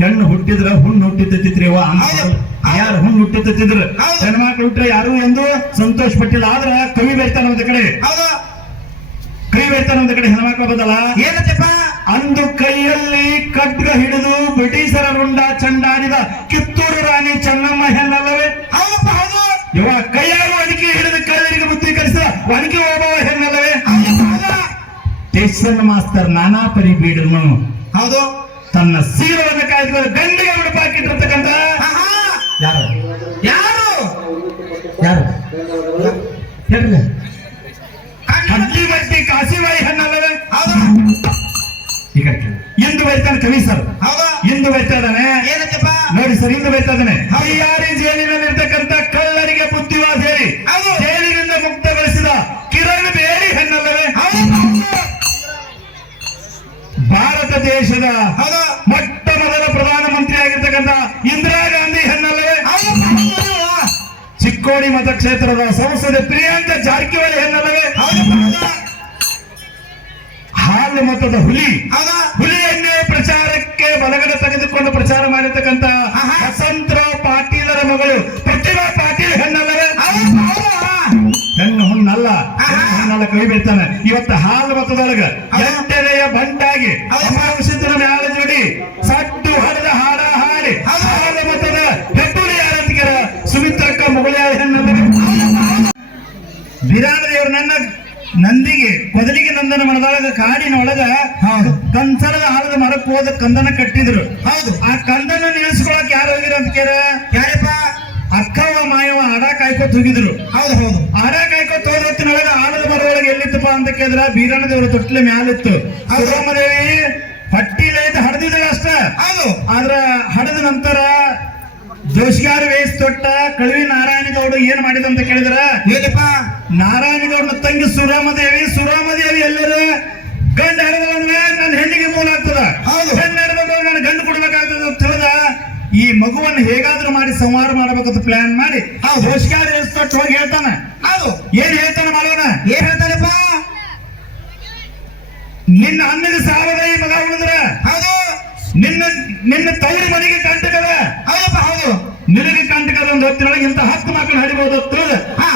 ಹೆಣ್ಣು ಹುಟ್ಟಿದ್ರ ಹುಣ್ಣು ಹೌದು. ಯಾರು ಹುಣ್ಣು ಹುಟ್ಟಿತ್ತಿದ್ರು. ಹೆಣ್ಮಕ್ಳು ಹುಟ್ಟ್ರೆ ಯಾರು ಎಂದು ಸಂತೋಷ ಪಟ್ಟಿಲ್ಲ. ಆದ್ರ ಕವಿ ಬೇರ್ತಾನ ಒಂದ್ ಕಡೆ. ಕೈ ಕವಿ ಬೈತಾನ ಒಂದ್ ಕಡೆ ಹೆಣ್ಮಕ್ಳು ಬದಲ. ಏನತ್ತಪ್ಪ? ಅಂದು ಕೈಯಲ್ಲಿ ಕಡ್ಗ ಹಿಡಿದು ಬ್ರಿಟಿಷರ ರುಂಡ ಚಂಡಾಡಿದ ಕಿತ್ತೂರು ರಾಣಿ ಚೆನ್ನಮ್ಮ ಹೆಣ್ಣಲ್ಲವೇ? ಇವ ಕೈಯಾರು ಅದಕ್ಕೆ ಹಿಡಿದು ಕಳ್ಳರಿಗೆ ಬುದ್ಧಿ ಕಲಿಸಿದ ಒಣಗಿ ಹೋಗುವ ಹೆಣ್ಣಲ್ಲವೇ? ಟೇಷನ್ ಮಾಸ್ತರ್ ನಾನಾ ಪರಿ ಬೀಡನು ಹೌದು. ತನ್ನ ಸೀರವನ್ನು ಕಾಯ್ದುಕೊಂಡು ಗಂಡಿಗೆ ಉಡುಪಾಕಿಟ್ಟಿರ್ತಕ್ಕಂಥ ಆಹಾ! ಯಾರು? ಯಾರು? ಯಾರು? ಹೇಳ್ರಿ. ಮಟ್ಟಿ ಹಟ್ಟಿ ಬಟ್ಟಿ ಕಾಸಿಬಾಯಿ ಹೆಣ್ಣಲ್ಲವೇ ಹೌದು. ಈ ಇಂದು ಬೈತಾನೆ ಕವಿ ಸರ್ ಎಂದು ಇಂದು ಬೈತಾ ಇದ್ದಾನೆ. ನೋಡಿ ಸರ್ ಇಂದು ಬೈತಾ ಇದ್ದಾನೆ. ಯಾರಿ ಜೈಲಿನಲ್ಲಿರ್ತಕ್ಕಂಥ ಕಳ್ಳರಿಗೆ ಬುದ್ಧಿವಾದ ಹೇಳಿ ಜೇಲಿನಿಂದ ಮುಕ್ತಗೊಳಿಸಿದ ಕಿರಣ್ ಬೇರಿ ಹಣ್ಣಲ್ಲವೇ ಹೌದು. ಭಾರತ ದೇಶದ ಮತಕ್ಷೇತ್ರದ ಸಂಸದೆ ಪ್ರಿಯಾಂಕ ಜಾರಕಿಹೊಳಿ ಎನ್ನಲವೇ ಹಾಲು ಮತದ ಹುಲಿ. ಹುಲಿಯನ್ನೇ ಪ್ರಚಾರಕ್ಕೆ ಬಲಗಡೆ ತೆಗೆದುಕೊಂಡು ಪ್ರಚಾರ ಮಾಡಿರ್ತಕ್ಕಂಥ ಆಹಾ. ವಸಂತರಾವ್ ಪಾಟೀಲರ ಮಗಳು ಪ್ರತಿಭಾ ಪಾಟೀಲ್ ಹೆಣ್ಣಲ್ಲವೇ? ಹೆಣ್ಣು ಹುಣ್ಣಲ್ಲ. ಕೈ ಬಿಡ್ತಾನೆ ಇವತ್ತು ಹಾಲು ಮತದೊಳಗ ಹೌದು. ಎಂಟನೆಯ ಬಂಟಾಗಿ ಹೌದು. ಅಮಾವಸಿದ್ದನ ಮ್ಯಾಲ ಜೋಡಿ ಸಟ್ಟು ಹರಿದ ಹಾಡ ಹಾಡಿ ಹೌದು. ಹಾಲು ಮತದ ಹೆಟ್ಟುಳಿ ಯಾರಂತಿಗೆರ ಸುಮಿತ್ರಕ್ಕ ಮುಗುಳ್ಯಾಳ ಹೆಣ್ಣಲ್ಲವೇ ಬಿರಾದರಿಯವರು ನನ್ನ ನಂದಿಗೆ ಕೊದಲಿಗೆ ನಂದನ ಮನದಾಗ ಕಾಡಿನ ಒಳಗ ಹೌದು. ಕಂಸರದ ಆಳದ ಮರಕ್ಕೆ ಹೋದ ಕಂದನ ಕಟ್ಟಿದ್ರು. ಹೌದು. ಆ ಕಂದನ ನಿಲ್ಲಿಸ್ಕೊಳಕ್ ಯಾರು ಹೋಗಿರ ಅಂತ ಕೇರ ಯಾರಪ್ಪ? ಅಕ್ಕವ ಮಾಯವ ಆಡ ಕಾಯ್ಕೋತ್ ಹೋಗಿದ್ರು. ಹೌದು ಹೌದು. ಆಡ ಕಾಯ್ಕೋತ್ ಹೋದ ಆಳದ ಮರ ಒಳಗೆ ಎಲ್ಲಿತ್ತಪ್ಪ ಅಂತ ಕೇಳಿದ್ರ? ಬೀರಣ್ಣ ದೇವರ ತೊಟ್ಲೆ ಮ್ಯಾಲಿತ್ತು. ಹೌದು. ಸುರಮದೇವಿ ಹೊಟ್ಟಿಲೈತೆ ಹಡ್ದಿದ್ರೆ ಅಷ್ಟ? ಹೌದು. ಆದ್ರ ಹಡದ ನಂತರ ದೋಷಗಾರ ವೇಸ್ ತೊಟ್ಟ ಕಳವಿ ನಾರಾಯಣಗೌಡ ಏನ್ ಮಾಡಿದ ಅಂತ ಕೇಳಿದ್ರ? ಏನಪ್ಪ? ನಾರಾಯಣಗೌಡನ ತಂಗಿ ಸುರಾಮದೇವಿ ಸುರಾಮದೇವಿ ಎಲ್ಲರೂ ಗಂಡ ಹರಿದ್ರೆ ನನ್ನ ಹೆಣ್ಣಿಗೆ ಮೂಲ ಆಗ್ತದ. ಹೆಣ್ಣು ಹರಿದ್ರೆ ನಾನು ಗಂಡು ಕೊಡ್ಬೇಕಾಗ್ತದ ಅಂತ ತಿಳಿದ ಈ ಮಗುವನ್ನು ಹೇಗಾದ್ರೂ ಮಾಡಿ ಸಂಹಾರ ಮಾಡ್ಬೇಕಂತ ಪ್ಲಾನ್ ಮಾಡಿ ಆ ವೇಸ್ ತೊಟ್ಟ ಹೋಗಿ ಹೇಳ್ತಾನ. ಹೌದು. ಏನ್ ಹೇಳ್ತಾನ ಮಾಡೋಣ ಏನ್ ಹೇಳ್ತಾನಪ್ಪ? ನಿನ್ನ ಅನ್ನದ ಸಾವಿರ ಈ ಮಗ ಉಳಿದ್ರ ಹೌದು. ನಿನ್ನ ನಿನ್ನ ತವರು ಮನೆಗೆ ಕಂಟಕದ ನಿನಗೆ ಕಂಟಕದ ಒಂದು ಹೊತ್ತಿನೊಳಗೆ ಇಂತ ಹತ್ತು ಮಕ್ಕಳು ಹಡಿಬಹುದು ಅಂತ ತಿಳಿದ. ಹಾ.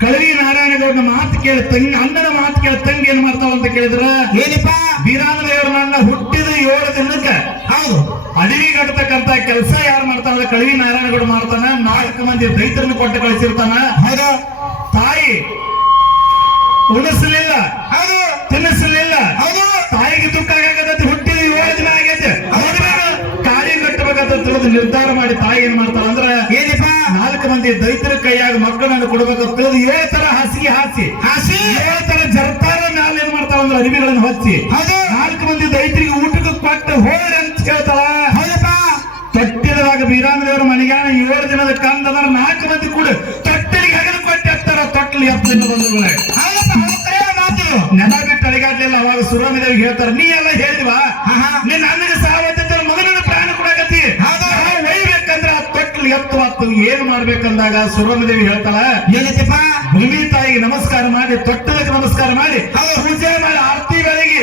ಕಳವಿ ನಾರಾಯಣಗೌಡನ ಮಾತು ಕೇಳಿ. ತಂಗಿ ಅಣ್ಣನ ಮಾತು ಕೇಳಿ. ತಂಗಿ ಏನ್ ಮಾಡ್ತಾವ ಅಂತ ಕೇಳಿದ್ರ? ಏನಿಪ್ಪ? ಬೀರಾನದೇವರು ನನ್ನ ಹುಟ್ಟಿದ ಏಳು ದಿನಕ್ಕೆ ಹೌದು. ಅಡವಿ ಕಟ್ಟತಕ್ಕಂತ ಕೆಲಸ ಯಾರು ಮಾಡ್ತಾನ ಕಳವಿ ನಾರಾಯಣಗೌಡ ಮಾಡ್ತಾನ. ನಾಲ್ಕು ಮಂದಿ ರೈತರನ್ನು ಕೊಟ್ಟು ಕಳಿಸಿರ್ತಾನ. ಹೌದು. ತಾಯಿ ಉಣಿಸಲಿಲ್ಲ. ಕಟ್ಟಬೇಕಂತ ತಿಳಿದು ನಿರ್ಧಾರ ಮಾಡಿ ತಾಯಿ ಏನ್ ಮಾಡ್ತಾಳ ಅಂದ್ರ ಏನಪ್ಪ ನಾಲ್ಕು ಮಂದಿ ದೈತರ ಕೈಯಾಗ ಮಕ್ಕಳನ್ನು ಕೊಡಬೇಕಂತ ತಿಳಿದು ಏಳು ತರ ಹಾಸಿಗೆ ಹಾಸಿ ಹಾಸಿ ಏಳು ತರ ಜರ್ತಾರ ಮ್ಯಾಲ ಏನ್ ಮಾಡ್ತಾಳ ಅಂದ್ರೆ ಅರಿವಿಗಳನ್ನು ಹಚ್ಚಿ ಹೌದು ನಾಲ್ಕು ಮಂದಿ ದೈತ್ರಿಗೆ ಊಟಕ್ಕೆ ಕೊಟ್ಟು ಹೋಗ್ರಿ ಅಂತ ಹೇಳ್ತಾಳ ಹೌದಪ್ಪ ತೊಟ್ಟಿಲದಾಗ ಬೀರಾಮದೇವರ ಮನೆಗಾನ ಏಳು ದಿನದ ಕಂದನ ನಾಲ್ಕು ಮಂದಿ ಕೂಡ ತೊಟ್ಟಿಲಿಗೆ ಹಗಲು ಕೊಟ್ಟು ಎತ್ತಾರ ತೊಟ್ಟಲು ಎತ್ತ ಬಂಧುಗಳೇ ಹೌದಪ್ಪ ಹೌದು ಕರೆಯ ಮಾತು ನೆನ ಬಿಟ್ಟು ಅಡಿಗಾಡ್ಲಿಲ್ಲ ಅವಾಗ ಸುರಮದೇವಿ ಹೇಳ್ತಾರ ನೀ ಎಲ್ಲ ಹೇಳಿಲ್ವಾ ಆಹಾ. ನಿನ್ನ ಅಣ್ಣಗೆ ಮತ್ತು ಏನ್ ಮಾಡ್ಬೇಕಂದಾಗ ಸುರಮದೇವಿ ಹೇಳ್ತಾಳ ಏನತ್ತಪ್ಪ ಭೂಮಿ ತಾಯಿಗೆ ನಮಸ್ಕಾರ ಮಾಡಿ ತೊಟ್ಟಲಕ್ಕೆ ನಮಸ್ಕಾರ ಮಾಡಿ. ಪೂಜೆ ಮಾಡಿ ಆರತಿ ಬೆಳಗ್ಗೆ.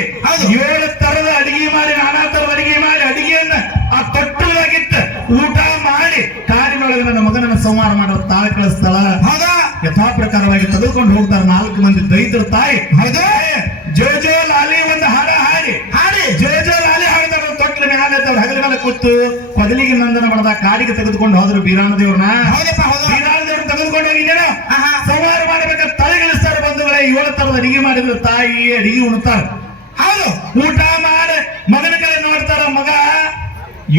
ಏಳು ತರದ ಅಡಿಗೆ ಮಾಡಿ ನಾನಾ ತರದ ಅಡಿಗೆ ಮಾಡಿ ಅಡಿಗೆಯನ್ನ ಆ ತೊಟ್ಟಲಾಗಿತ್ತ ಊಟ ಮಾಡಿ ಕಾಡಿನೊಳಗೆ ನನ್ನ ಮಗನನ್ನ ಸಂವಾರ ಮಾಡೋ ತಾಳ ಕಳಿಸ್ತಾಳ. ಯಥಾ ಪ್ರಕಾರವಾಗಿ ತೆಗೆದುಕೊಂಡು ಹೋಗ್ತಾರೆ ನಾಲ್ಕು ಮಂದಿ ದೈತರ ತಾಯಿ. ಹೌದು. ಜೋ ಜೋ ಲಾಲಿ ಒಂದು ಹಾಡ ಹಾಡಿ. ಹಾಡಿ. ಜೋ ಜೋ ಲಾಲಿ ಹಾಡಿದ ತೊಟ್ಟಲ ಮೇಲೆ ಹಗಲ ಮೇಲೆ ಕೂತು ಕೊದಲಿಗೆ ನಂದನ ಮಾಡದ ಕಾಡಿಗೆ ತೆಗೆದುಕೊಂಡು ಹೋದ್ರು ಬೀರಾಣ ದೇವ್ರನ್ನ. ಹೌದಪ್ಪ ಹೌದು. ಬೀರಾಣ ದೇವ್ರು ತೆಗೆದುಕೊಂಡು ಹೋಗಿದ್ದೇನೋ ಆಹಾ. ಸಂಹಾರ ಮಾಡ್ಬೇಕಾದ್ರೆ ತಲೆಗಳಿಸ್ತಾರೆ ಬಂಧುಗಳೇ. ಏಳು ತರದ ಅಡಿಗೆ ಮಾಡಿದ್ರು ತಾಯಿ ಅಡಿಗೆ ಉಣ್ತಾರ ಹೌದು. ಊಟ ಮಾಡಿ. ಮಗನ ಕಡೆ ನೋಡ್ತಾರ ಮಗ.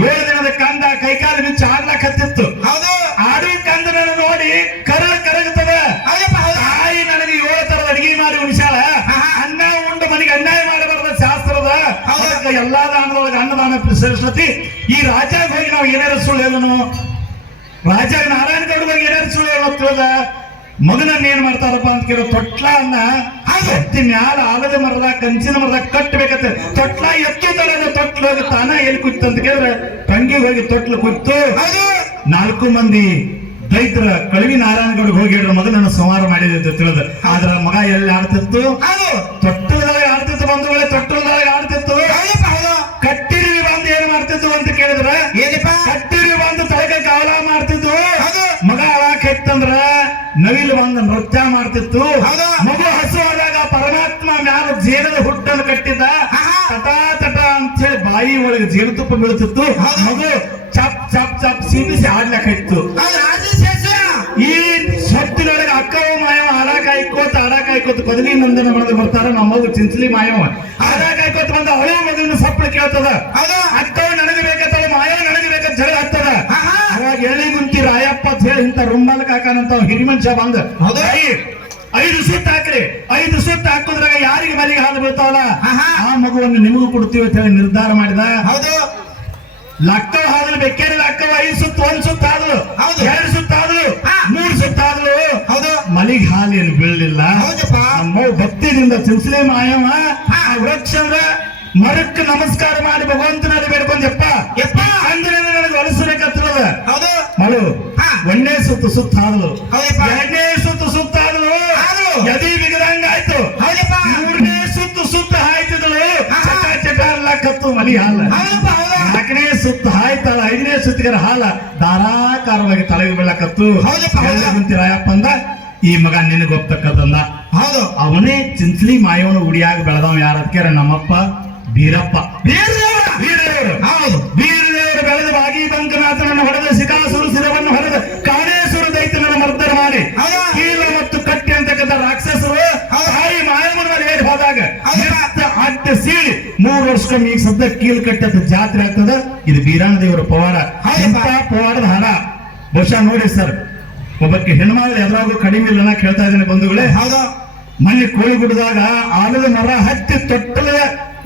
ಏಳು ದಿನದ ಕಂದ ಕೈಕಾಲು ಬಿಚ್ಚಿ ಆಡ್ಲಾಕ್ ಹತ್ತಿತ್ತು ಹೌದು. ಆಡು ಕಂದನನ್ನು ನೋಡಿ ಕರಳ ಕರಗುತ್ತದ. ಹೌದಪ್ಪ ಹೌದು. ತಾಯಿ ನನಗೆ ಏಳು ತರದ ಅಡಿಗೆ ಮಾಡಿ ಉಣಿಸಾಳ ಆಹಾ. ಅನ್ನ ಉಂಡು ಮನೆಗೆ ಅನ್ಯಾಯ ಮಾಡಬಾರ್ದ ಶಾಸ್ತ್ರದ. ಹೌದು. ಅದಕ್ಕೆ ಎಲ್ಲಾ ದಾನದೊಳಗೆ ಅನ್ನದಾನ ಸರಸ್ವತಿ ಈ ರಾಜಾಗ ಹೋಗಿ ನಾವು ಏನಾರ ಸುಳ್ಳು ಹೇಳೋನು? ರಾಜ ನಾರಾಯಣ ಗೌಡದಾಗ ಏನಾರ ಸುಳ್ಳು ಹೇಳೋ ತಿಳಿದ? ಮಗನನ್ನ ಏನ್ ಮಾಡ್ತಾರಪ್ಪ ಅಂತ ಕೇಳೋ ತೊಟ್ಲ ಅನ್ನ ಹೌದು. ಎತ್ತಿ ಮ್ಯಾಲ ಆಲದ ಮರದ ಕಂಚಿನ ಮರದ ಕಟ್ಟಬೇಕಂತ ತೊಟ್ಲ ಎತ್ತು ತರದ ತೊಟ್ಲು ಹೋಗಿ ತಾನ ಎಲ್ಲಿ ಕುತ್ತ ಅಂತ ಕೇಳಿದ್ರೆ ತಂಗಿ ಹೋಗಿ ತೊಟ್ಲು ಕುತ್ತು ನಾಲ್ಕು ಮಂದಿ ದೈತ್ರ ಕಳವಿ ನಾರಾಯಣಗೌಡ ಹೋಗಿ ಮಗನನ್ನು ಸಂಹಾರ ಮಾಡಿದೆ ಅಂತ ತಿಳಿದ. ಆದ್ರ ಮಗ ಎಲ್ಲಿ ಆಡ್ತಿತ್ತು? ಹೌದು. ಮಾಡ್ತಿತ್ತು. ಮಗು ಹಸುವಾದಾಗ ಪರಮಾತ್ಮ ಮ್ಯಾಲ ಜೇನದ ಹುಟ್ಟನ್ನು ಕಟ್ಟಿದ್ದ. ತಟಾ ತಟ ಅಂತ ಹೇಳಿ ಬಾಯಿ ಒಳಗೆ ಜೇನುತುಪ್ಪ ಬೀಳ್ತಿತ್ತು. ಮಗು ಚಪ್ ಚಪ್ ಚಪ್ ಸೀಮಿಸಿ ಆಡ್ಲಕ್ಕ ಇತ್ತು ಈ ಸೊತ್ತಿನೊಳಗೆ ಅಕ್ಕವ ಮಾಯವ ಆಡಾಕ ಕಾಯ್ಕೋತ ಆಡಾಕ ಕಾಯ್ಕೋತ ಬದಲಿ ನಂದನ ಮಾಡಿದ್ರೆ ಬರ್ತಾರ ನಮ್ಮ ಮಗು ಚಿಂಚಲಿ ಮಾಯವ ಆಡಾಕ ಬಂದ ಅವಳ ಮಗುವಿನ ಸಪ್ಪಳ ಕೇಳ್ತದ. ಅಕ್ಕವ ನನಗೆ ಬೇಕತ್ತವ ಮಾಯ ನನಗೆ ಬೇಕಂತ ಜಗಳ ಆಗ್ತದ. ಆಹಾ. ಅವಾಗ ಗುಂತಿ ರಾಯಪ್ಪ ಅಂತ ಹೇಳಿ ಇಂತ ರುಂಬಲ್ ಕಾಕನಂತ ಹಿರಿ ಮನುಷ್ಯ ಬಂದ. ಐದು ಸುತ್ತ ಹಾಕ್ರಿ. ಐದು ಸುತ್ತ ಹಾಕುದ್ರಾಗ ಯಾರಿಗೆ ಮನೆಗೆ ಹಾಲು ಬೀಳ್ತಾವಲ್ಲ. ಆ ಮಗುವನ್ನು ನಿಮಗೂ ಕೊಡ್ತೀವಿ ಅಂತ ಹೇಳಿ ನಿರ್ಧಾರ ಮಾಡಿದ. ಹೌದು. ಲಕ್ಕವ ಹಾಲು ಬೆಕ್ಕೇರಿ ಲಕ್ಕವ ಐದು ಸುತ್ತ ಒಂದ್ ಸುತ್ತ ಆದ್ಲು ಹೌದು. ಎರಡು ಸುತ್ತ ಆದ್ಲು. ಮೂರು ಸುತ್ತ ಆದ್ಲು ಹೌದು. ಮಲಿಗೆ ಹಾಲೇನು ಬೀಳಲಿಲ್ಲ. ಹೌದಪ್ಪ. ನಮ್ಮ ಭಕ್ತಿಯಿಂದ ಮಾಯವ ಆ ವೃಕ್ಷ ಮರಕ್ಕೆ ನಮಸ್ಕಾರ ಮಾಡಿ ಭಗವಂತನಲ್ಲಿ ಬೇಡ್ಕೊಂಡಪ್ಪ ಯಪ್ಪ ಅಂದ್ರೆ ನನಗೆ ಹೊಲಸಬೇಕತ್ತದ ಹೌದು ಮಳು ಹಾ. ಒಂದೇ ಸುತ್ತು ಸುತ್ತ ಆದ್ಲು ಹೌದಪ್ಪ. ಎರಡನೇ ಸುತ್ತು ಸುತ್ತ ಯದಿ. ಎದಿ ಬಿಗದಂಗ ಆಯ್ತು. ಮೂರನೇ ಸುತ್ತು ಸುತ್ತ ಹಾಯ್ತಿದ್ಳು ಚಟಾರ್ಲ ಚಟ ಅಲ್ಲಕತ್ತು ಮಲಿ ಹಾಲ. ನಾಲ್ಕನೇ ಸುತ್ತ ಹಾಯ್ತಾಳ ಐದನೇ ಸುತ್ತಿಗರ ಹಾಲ. ಧಾರಾಕಾರವಾಗಿ ತಲೆಗೆ ಬೀಳಕತ್ತು ಹೌದಪ್ಪ, ಹೌದು. ಕುಂತಿರಾಯಪ್ಪ ಅಂದ ಈ ಮಗ ನಿನಗೆ ಗೊತ್ತಕ್ಕದಲ್ಲ ಹೌದು. ಅವನೇ ಚಿಂಚಲಿ ಮಾಯವನ ಉಡಿಯಾಗಿ ಬೆಳೆದವ ಯಾರ ಅದಕ್ಕೆ ನಮ್ಮಪ್ಪ ಬೀರಪ್ಪ. ಬೀರದೇವರ ಬೀರದೇವರು ಹೌದು ಬೀರದೇವರು ಬೆಳೆದ ಬಾಗಿ ಬಂಕನಾಥನನ್ನು ಹೊಡೆದ ಶಿಖಾಸುರ ಶಿರವನ್ನು ಹೊಡೆದ ಕಾಳೇಶ್ವರ ದೈತ್ಯನನ್ನು ಮರ್ದನ ಮಾಡಿ ಹೌದು. ಕೀಲ ಮತ್ತು ಕಟ್ಟಿ ಅಂತಕ್ಕಂಥ ರಾಕ್ಷಸರು ಹೌದು. ತಾಯಿ ಮಾಯಮ್ಮನ ಮೇಲೆ ಏರಿ ಹೋದಾಗ ಹೌದು. ಎತ್ತ ಸೇರಿ ಸೀಳಿ ಮೂರು ವರ್ಷಕ್ಕೊಮ್ಮೆ ಈಗ ಸದ್ಯ ಕೀಲ್ ಕಟ್ಟದ ಜಾತ್ರೆ ಆಗ್ತದ. ಇದು ಬೀರಾನ ದೇವರ ಪವಾಡ. ಇಂಥ ಪವಾಡದ ಹಾಡ ಬಹುಶಃ ನೋಡಿ ಸರ್ ಒಬ್ಬಕ್ಕೆ ಹೆಣ್ಮಗಳು ಯಾವ್ದಾದ್ರು ಕಡಿಮೆ ಇಲ್ಲ ನಾ ಕೇಳ್ತಾ ಇದ್ದೇನೆ ಬಂಧುಗಳೇ. ಹೌದು. ಮನೆ ಕೋಳಿ ಗುಡ್ಡದಾಗ ಆಲದ ಮರ ಹತ್ತಿ ತೊಟ್ಟಲ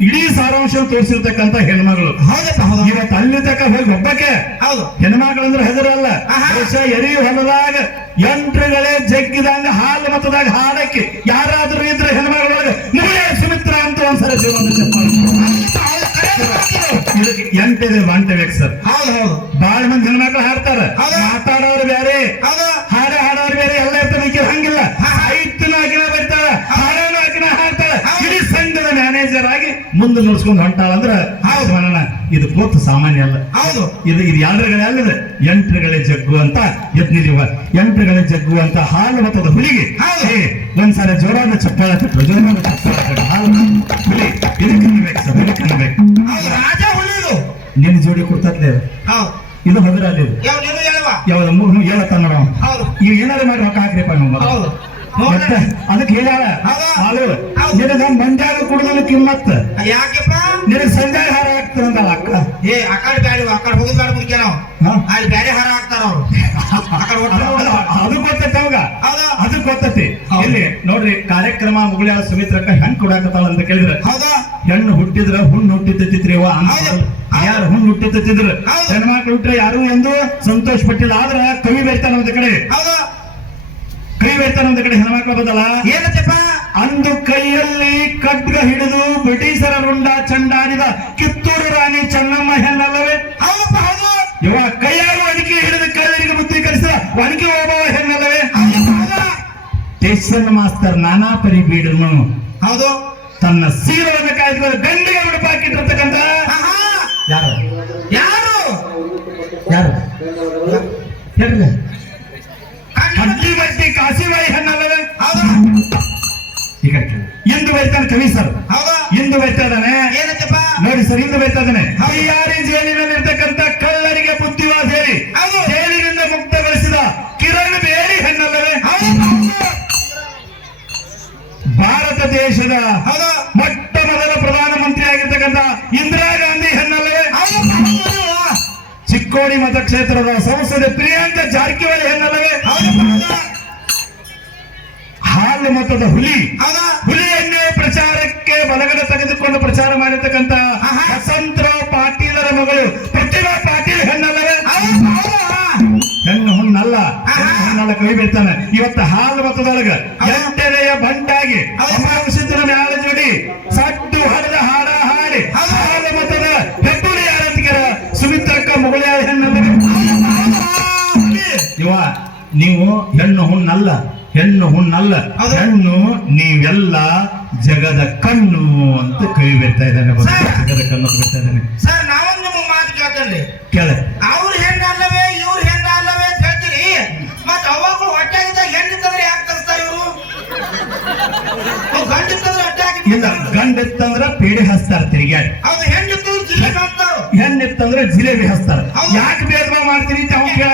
ಇಡೀ ಸಾರಾಂಶ ತೋರಿಸಿರ್ತಕ್ಕಂತ ಹೆಣ್ಮಗಳು ಇವತ್ತು ಅಲ್ಲಿ ತಕ ಹೋಗಿ ಒಬ್ಬಕ್ಕೆ ಹೌದು. ಹೆಣ್ಮಕ್ಳಂದ್ರೆ ಹೆದರಲ್ಲ. ಬಹುಶಃ ಎರಿ ಹೊಲದಾಗ ಎಂಟ್ರಿಗಳೇ ಜಗ್ಗಿದಂಗ ಹಾಲು ಮತದಾಗ ಹಾಡಕ್ಕೆ ಯಾರಾದ್ರೂ ಇದ್ರೆ ಎಂಟಿದೆ ಬಾಂಟಬೇಕು ಸರ್. ಹೌದು ಬಾಳ ಮಂದಿ ಹೆಣ್ಮಕ್ಳು ಹಾಡ್ತಾರ. ಮಾತಾಡೋರು ಬೇರೆ ಹಾಡ ಹಾಡೋರು ಬೇರೆ ಎಲ್ಲ ಇರ್ತಾರೆ ಹಂಗಿಲ್ಲ. ಸಾಹಿತ್ಯನ ಹಾಕಿನ ಬರ್ತಾಳ ಹಾಡೋನು ಹಾಕಿನ ಹಾಡ್ತಾಳ. ಇಡೀ ಸಂಘದ ಮ್ಯಾನೇಜರ್ ಆಗಿ ಮುಂದೆ ನೋಡ್ಸ್ಕೊಂಡು ಹೊಂಟಾಳ ಅಂದ್ರ ಹೌದು. ಇದು ಕೂತು ಸಾಮಾನ್ಯ ಅಲ್ಲ. ಹೌದು. ಇದು ಇದು ಎರಡರಗಳೇ ಅಲ್ಲದೆ ಎಂಟ್ರುಗಳೇ ಜಗ್ಗು ಅಂತ ಎದ್ನಿಲಿವ ಎಂಟ್ರುಗಳೇ ಜಗ್ಗು ಅಂತ ಹಾಲು ಮತ್ತದ ಹುಲಿಗೆ. ಒಂದ್ಸಾರಿ ಜೋರಾದ ಚಪ್ಪಾಳ ಜೋರಾದ ಚಪ್ಪಾಳ ಹಾಲು ಹುಲಿ. ಇದಕ್ಕೆ ಅನ್ಬೇಕು ಸರ್ ಇದಕ್ಕೆ ರಾಜ ಹುಲಿದು ನಿನ್ನ ಜೋಡಿ ಕೊಡ್ತತ್ಲೇ ಇದು. ಹೌದು ಇದು ಹಗರ ಅಲ್ಲಿ ಯಾವ್ದು ಮೂರು ಹೇಳತ್ತ ನೋಡ. ಹೌದು. ಏನಾದ್ರು ಮಾಡಿ ರೊಕ್ಕ ಹಾಕ್ರಿಪ್ಪ ನೀವು ಅದಕ್ಕೆ ಹೇಳ್ಯಾಳ. ಹಾಲು. ನಿನಗ ಮಂಜಾಗ ಕುಡ್ದಲ್ಲ ಕಿಮ್ಮತ್ತ ಯಾಕೆಪ್ಪ? ನಿನಗ ಸಂಜೆ ಹಾಕ್ತಾರಂತಲ್ಲ ಅಕ್ಕ? ಏ ಆ ಕಡೆ ಬ್ಯಾಡಿ ಆ ಕಡೆ ಹೋಗುದ್ ಬ್ಯಾಡ ಮುಖ್ಯ ನಾವು? ಅಲ್ಲಿ ಬ್ಯಾರೆ ಹಾರ ಹಾಕ್ತಾರ ಅವ್ರು. ಅದು ಗೊತ್ತೈತೆ ಅವಾಗ. ಅದು ಗೊತ್ತೈತಿ. ಇಲ್ಲಿ ನೋಡ್ರಿ ಕಾರ್ಯಕ್ರಮ ಮುಗುಳ್ಯಾಳ ಸುಮಿತ್ರಕ್ಕ ಹೆಂಗ್ ಕೊಡಾಕತ್ತಾಳ ಅಂತ ಕೇಳಿದ್ರೆ. ಹೌದಾ? ಹೆಣ್ಣು ಹುಟ್ಟಿದ್ರ ಹುಣ್ಣು ಅಂತ ಹೌದು. ಯಾರು ಹುಣ್ಣು ಹುಟ್ಟಿತ್ತಿದ್ರ? ಹೌದು. ಹೆಣ್ಮಕ್ಳು ಹುಟ್ರೆ ಯಾರು ಎಂದು ಸಂತೋಷ ಪಟ್ಟಿಲ್ಲ ಆದ್ರ ಕವಿ ಬೇರ್ತಾನ ಒಂದ್ ಕಡೆ. ಕವಿ ಬೇರ್ತಾನ ಒಂದ್ ಕಡೆ ಹೆಣ್ಮಕ್ಳು ಬದಲ್ಲ. ಏನತ್ತಪ್ಪ? ಅಂದು ಕೈಯಲ್ಲಿ ಖಡ್ಗ ಹಿಡಿದು ಬ್ರಿಟಿಷರ ರುಂಡ ಚಂಡಾಡಿದ ಕಿತ್ತೂರು ರಾಣಿ ಚೆನ್ನಮ್ಮ ಹೆಣ್ಣಲ್ಲವೇ? ಇವ ಕೈಯಾರು ಒಣಗಿ ಹಿಡಿದು ಕಳ್ಳರಿಗೆ ಬುದ್ಧಿ ಕಲಿಸಿದ ಒಣಗಿ ಹೋಗುವ ಹೆಣ್ಣಲ್ಲವೇ? ಟೇಷನ್ ಮಾಸ್ತರ್ ನಾನಾ ಪರಿ ಬೀಡನು. ಹೌದು. ತನ್ನ ಸೀರವನ್ನು ಕಾಯ್ದುಕೊಂಡು ಗಂಡಿಗೆ ಹುಡುಪಾಕಿಟ್ಟಿರ್ತಕ್ಕಂಥ ಆಹಾ. ಯಾರು? ಯಾರು? ಯಾರು? ಹೇಳ್ರಿ. ಕೇಳಿ. ಬೈತಾನೆ ಕವಿ ಸರ್ ಎಂದು ಬೈತಾ ಇದ್ದಾನೆ. ನೋಡಿ ಸರ್ ಇಂದು ಬೈತಾ ಇದ್ದಾನೆ. ಯಾರಿ ಜೈಲಿನಲ್ಲಿರ್ತಕ್ಕಂಥ ಕಳ್ಳರಿಗೆ ಬುದ್ಧಿವಾದ ಹೇಳಿ ಜೈಲಿನಿಂದ ಮುಕ್ತಗೊಳಿಸಿದ ಕಿರಣ್ ಬೇರಿ ಹೆಣ್ಣಲ್ಲವೇ? ಭಾರತ ದೇಶದ ಮೊಟ್ಟ ಮೊದಲ ಪ್ರಧಾನಮಂತ್ರಿ ಆಗಿರ್ತಕ್ಕಂಥ ಇಂದಿರಾ ಗಾಂಧಿ ಹೆಣ್ಣಲ್ಲವೇ? ಚಿಕ್ಕೋಡಿ ಮತಕ್ಷೇತ್ರದ ಸಂಸದೆ ಪ್ರಿಯಾಂಕ ಜಾರಕಿಹೊಳಿ ಹೆಣ್ಣಲ್ಲವೇ? ಹೌದಾ ಹುಲಿ. ಹುಲಿಯನ್ನೇ ಪ್ರಚಾರಕ್ಕೆ ಬಲಗಡೆ ತೆಗೆದುಕೊಂಡು ಪ್ರಚಾರ ಮಾಡಿರ್ತಕ್ಕಂಥ ಆಹಾ. ವಸಂತರಾವ್ ಪಾಟೀಲರ ಮಗಳು ಪ್ರತಿಭಾ ಪಾಟೀಲ್ ಹೆಣ್ಣಲ್ಲವೇ? ಹೆಣ್ಣು ಹುಣ್ಣಲ್ಲ ಹೆಣ್ಣಲ್ಲ ಕೈ ಹುಣ್ಣಲ್ಲ ಬೀಳ್ತಾನೆ. ಇವತ್ತು ಹಾಲು ಮತದೊಳಗ. ಎಂಟನೆಯ ಬಂಟಾಗಿ. ಅಮಾಂಸಿದ್ರ ಮ್ಯಾಲ ಜೋಡಿ ಸಟ್ಟು ಹರಿದ ಹಾಡ ಹಾಡಿ. ಹಾಲು ಮತದ ಹೆಬ್ಬುಲಿ ಯಾರಂತಿಗೆರ ಸುಮಿತ್ರಕ್ಕ ಮುಗುಳ್ಯಾಳ ಹೆಣ್ಣಲ್ಲವೇ? ಇವ ನೀವು ಹೆಣ್ಣು ಹುಣ್ಣಲ್ಲ. ಹೆಣ್ಣು ಹುಣ್ಣಲ್ಲ. ಹೆಣ್ಣು ನೀವೆಲ್ಲ ಜಗದ ಕಣ್ಣು ಅಂತ ಕೈ ಬಿಡ್ತಾ ಇದ್ದಾನೆ ಜಗದ ಕಣ್ಣು ಬಿಡ್ತಾ ಇದ್ದಾನೆ. ಸರ್ ನಾವೊಂದು ನಿಮ್ಮ ಮಾತು ಕೇಳ್ತೇನೆ. ಕೇಳ. ಅವ್ರು ಹೆಣ್ಣು ಅಲ್ಲವೇ ಇವ್ರ ಹೆಣ್ಣು ಅಲ್ಲವೇ ಅಂತ ಹೇಳ್ತೀರಿ ಮತ್ತೆ ಅವಾಗಲೂ ಹೊಟ್ಟೆಗಿದ್ದಾಗ ಹೆಣ್ಣು ತಂದ್ರೆ ಯಾಕೆ ತರಿಸ್ತಾ ಇವರು? ಗಂಡ ತಂದ್ರೆ ಇಲ್ಲ ಗಂಡ ಇತ್ತಂದ್ರ ಪೇಡಿ ಹಸ್ತಾರ ತಿರುಗಾಡಿ ಅದು ಹೆಣ್ಣು ಇತ್ತಂದ್ರೆ ಹೆಣ್ಣು ಇತ್ತಂದ್ರೆ ಜಿಲೇಬಿ ಹಸ್ತಾರ ಯಾಕೆ ಭೇದ ಮಾಡ್ತೀರಿ ಅಂತ ಅವ್ನು ಕೇಳ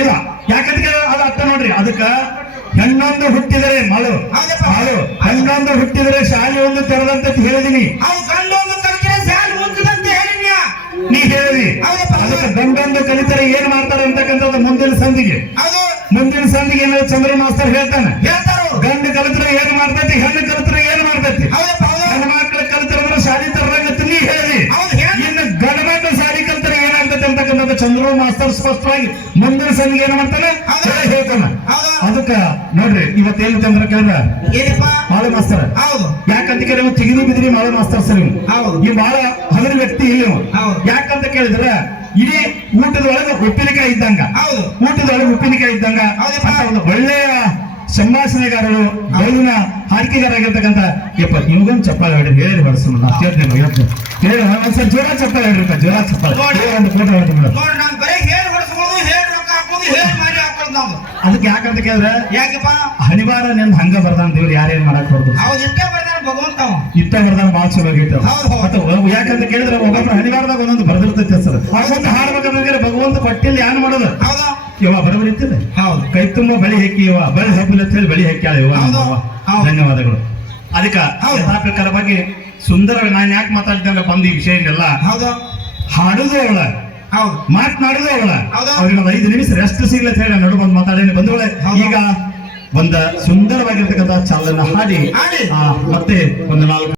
ಇಲ್ಲ. ಯಾಕಂದ್ರೆ ಅದು ಅರ್ಥ ನೋಡ್ರಿ ಅದಕ್ಕ ಹೆಣ್ಣೊಂದು ಹುಟ್ಟಿದರೆ ಮಳು. ಮಳು ಹೆಣ್ಣೊಂದು ಹುಟ್ಟಿದರೆ ಶಾಲೆ ಒಂದು ತೆರೆದಂತ ಹೇಳಿದೀನಿ. ನೀ ಹೇಳಿ. ಅದಕ್ಕೆ ಗಂಡೊಂದು ಕಲಿತರೆ ಏನ್ ಮಾಡ್ತಾರೆ ಅಂತಕ್ಕಂಥದ್ದು ಮುಂದಿನ ಸಂಧಿಗೆ ಮುಂದಿನ ಸಂಧಿಗೆ ಏನಾದ್ರು ಚಂದ್ರ ಮಾಸ್ತರ್ ಹೇಳ್ತಾನೆ. ಹೇಳ್ತಾರು. ಗಂಡು ಕಲಿತರೆ ಏನ್ ಮಾಡ್ತೈತಿ ಹೆಣ್ಣು ಚಂದ್ರ ಮಾಸ್ತರ್ ಸ್ಪಷ್ಟವಾಗಿ ಮುಂದಿನ ಸನ್ನಿಗೆ ಏನ್ ಮಾಡ್ತಾನೆ? ಹೇಳ್ತಾನ. ಅದಕ್ಕ ನೋಡ್ರಿ ಏನು ಚಂದ್ರ ಕೇಳ್ದ? ಏನಪ್ಪ? ಮಾಳ ಮಾಸ್ತರ್. ಯಾಕಂತ ಕೇಳಿ ತೆಗೆದು ಬಿದ್ರಿ ಮಾಳ ಮಾಸ್ತರ್ ಸರ್ ಈ ಬಾಳ ಹಗರ ವ್ಯಕ್ತಿ ಇಲ್ಲಿ ಇವ. ಯಾಕಂತ ಕೇಳಿದ್ರೆ ಇಡೀ ಊಟದೊಳಗೆ ಉಪ್ಪಿನಕಾಯಿ ಇದ್ದಂಗ. ಊಟದೊಳಗೆ ಉಪ್ಪಿನಕಾಯಿ ಇದ್ದಂಗ. ಒಂದು ಒಳ್ಳೆಯ ಸಂಭಾಷಣೆಗಾರರು ಬಯಲಿನ ಹಾಡಿಕೆಗಾರಾಗಿರ್ತಕ್ಕಂಥ ಯಪ್ಪ ಇವಂಗೊಂದು ಚಪ್ಪಾಳೆ ಹೇಳಿ ಹೇಳಿ ಹೊಡ್ಸೋಣ ನಾ ಕೇಳ್ತೇನೆ ಇವತ್ತು ಹೇಳಿ ಒಂದ್ಸಲ ಜೋರ ಚಪ್ಪಾಳೆ ಹೊಡ್ರಿಪ್ಪ ಜೋರ ಚಪ್ಪಾಳೆ. ಒಂದು ಫೋಟೋ ಅದಕ್ಕೆ ಯಾಕಂತ ಕೇಳಿದ್ರೆ ಯಾಕಪ್ಪ? ಹಣಿವಾರ ನಿಂದ ಹಂಗ ಬರ್ದಾನ ದೇವ್ರು ಯಾರೇನ್ ಮಾಡಕ್ ಬರ್ದು ಹೌದು ಇಷ್ಟೇ ಭಗವಂತ ಬರ್ದಾನ ಬಾಳ ಚಲೋ ಆಗೈತೆ. ಮತ್ತೆ ಯಾಕಂತ ಕೇಳಿದ್ರೆ ಒಬ್ಬೊಬ್ರು ಹಣಿವಾರದಾಗ ಒಂದೊಂದು ಬರ್ದಿರ್ತೈತೆ ಸರ್. ಹಾಡ್ಬೇಕಂದ್ರೆ ಭಗವಂತ ಕೊಟ್ಟಿಲ್ಲ ಏನ್ ಮಾಡೋದು? ಹೌದು. ಇವ ಹೌದು. ಕೈ ತುಂಬ ಬಳಿ ಹಾಕಿ ಇವ ಬಳಿ ಹಾಕಿಲ್ಲ ಅಂತ ಹೇಳಿ ಬಳಿ ಹಾಕ್ಯಾಳ ಇವ. ಧನ್ಯವಾದಗಳು. ಅದಕ್ಕೆ ಪ್ರಕಾರ ಬಗ್ಗೆ ಸುಂದರ ನಾನು ಯಾಕೆ ಮಾತಾಡ್ತೇನೆ ಬಂದು ಈ ವಿಷಯ ಇಲ್ಲ ಹೌದು. ಹಾಡುದು ಅವಳ. ಹೌದು. ಮಾತನಾಡುದೇ ಅವಳ. ಅವ್ರಿಗೆ ಒಂದು ಐದು ನಿಮಿಷ ರೆಸ್ಟ್ ಸಿಗ್ಲತ್ತ ಹೇಳಿ ನಡು ಬಂದು ಮಾತಾಡೇನೆ ಬಂದವಳೆ. ಈಗ ಒಂದ ಸುಂದರವಾಗಿರ್ತಕ್ಕಂಥ ಚಾಲನ ಹಾಡಿ. ಮತ್ತೆ ಒಂದು ನಾಲ್ಕು